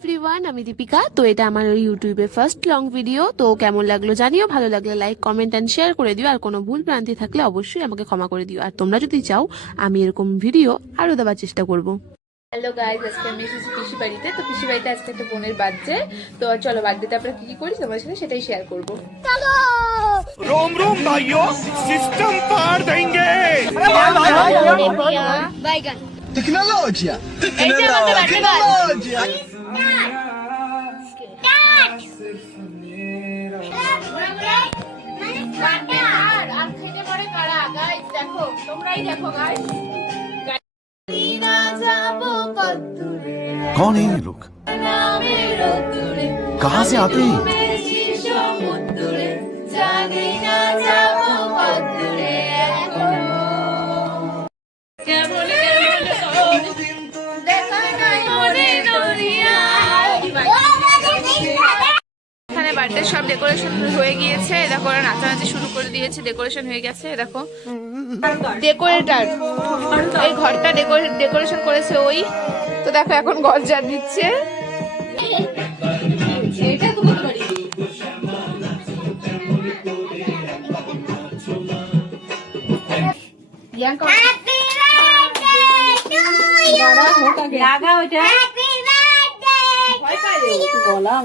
Everyone, আমি দীপিকা। তো এটা আমার ইউটিউবে ফার্স্ট লং ভিডিও। তো কেমন লাগলো জানিও, ভালো লাগলে লাইক কমেন্ট অ্যান্ড শেয়ার করে দিও। আর কোনো ভুল ভ্রান্তি থাকলে অবশ্যই আমাকে ক্ষমা করে দিও। আর তোমরা যদি চাও আমি এরকম ভিডিও আরো দেওয়ার চেষ্টা করব। হ্যালো গাইজ, আজকে আমি এসেছি পিসি বাড়িতে। তো পিসি বাড়িতে আজকে একটা বোনের বার্থডে। তো চলো বার্থডেতে আমরা কি কি করি তোমার সাথে সেটাই শেয়ার করবো। रोम रोम भाइयों, सिस्टम पार देंगे। Tecnologia! कौन है ये लोग? कहाँ से आते हैं? এখানে বার্থডে সব ডেকোরেশন হয়ে গিয়েছে। দেখো ওরা নাচানাচি শুরু করে দিয়েছে, ডেকোরেশন হয়ে গেছে। দেখো ডেকোরেটর এই ঘরটা ডেকোরেশন করেছে ওই। তো দেখো এখন গজ্জা দিচ্ছে। লাগা ওইটা গলা